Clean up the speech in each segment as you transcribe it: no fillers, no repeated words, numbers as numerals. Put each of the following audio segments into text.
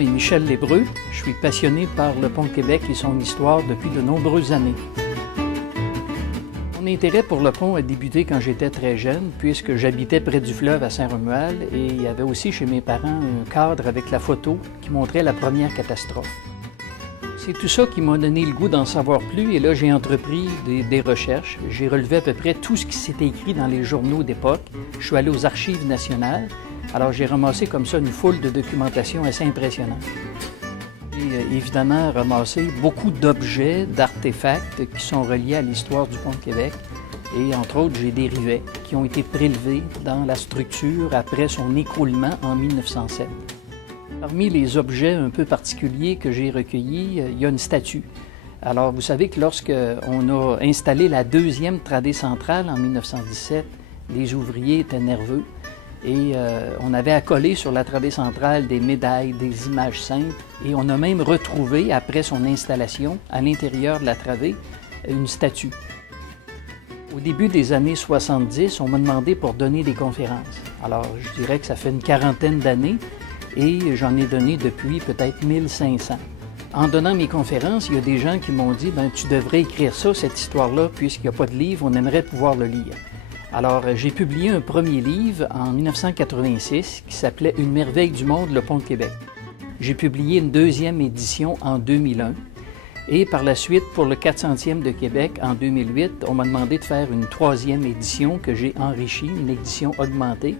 nom est Michel Lébreux. Je suis passionné par le Pont de Québec et son histoire depuis de nombreuses années. Mon intérêt pour le pont a débuté quand j'étais très jeune, puisque j'habitais près du fleuve à Saint-Romuald et il y avait aussi chez mes parents un cadre avec la photo qui montrait la première catastrophe. C'est tout ça qui m'a donné le goût d'en savoir plus et là j'ai entrepris des recherches. J'ai relevé à peu près tout ce qui s'était écrit dans les journaux d'époque. Je suis allé aux Archives nationales, alors j'ai ramassé comme ça une foule de documentation assez impressionnante. J'ai évidemment ramassé beaucoup d'objets, d'artefacts qui sont reliés à l'histoire du Pont de Québec. Et entre autres, j'ai des rivets qui ont été prélevés dans la structure après son écroulement en 1907. Parmi les objets un peu particuliers que j'ai recueillis, il y a une statue. Alors, vous savez que lorsqu'on a installé la deuxième tradée centrale en 1917, les ouvriers étaient nerveux et on avait accolé sur la tradée centrale des médailles, des images simples et on a même retrouvé, après son installation, à l'intérieur de la travée, une statue. Au début des années 70, on m'a demandé pour donner des conférences. Alors, je dirais que ça fait une quarantaine d'années et j'en ai donné depuis peut-être 1500. En donnant mes conférences, il y a des gens qui m'ont dit « tu devrais écrire ça, cette histoire-là, puisqu'il n'y a pas de livre, on aimerait pouvoir le lire ». Alors, j'ai publié un premier livre en 1986 qui s'appelait « Une merveille du monde, le Pont de Québec ». J'ai publié une deuxième édition en 2001 et par la suite, pour le 400e de Québec en 2008, on m'a demandé de faire une troisième édition que j'ai enrichie, une édition augmentée.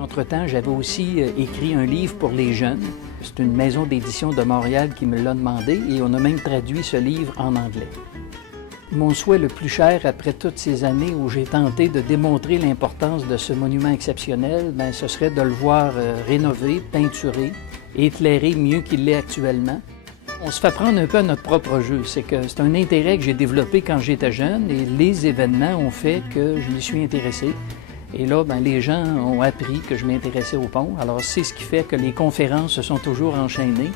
Entre-temps, j'avais aussi écrit un livre pour les jeunes. C'est une maison d'édition de Montréal qui me l'a demandé et on a même traduit ce livre en anglais. Mon souhait le plus cher après toutes ces années où j'ai tenté de démontrer l'importance de ce monument exceptionnel, ce serait de le voir rénové, peinturé, éclairé mieux qu'il l'est actuellement. On se fait prendre un peu à notre propre jeu. C'est un intérêt que j'ai développé quand j'étais jeune et les événements ont fait que je m'y suis intéressé. Et là, les gens ont appris que je m'intéressais au pont. Alors, c'est ce qui fait que les conférences se sont toujours enchaînées.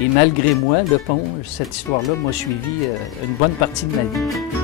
Et malgré moi, le pont, cette histoire-là m'a suivi une bonne partie de ma vie.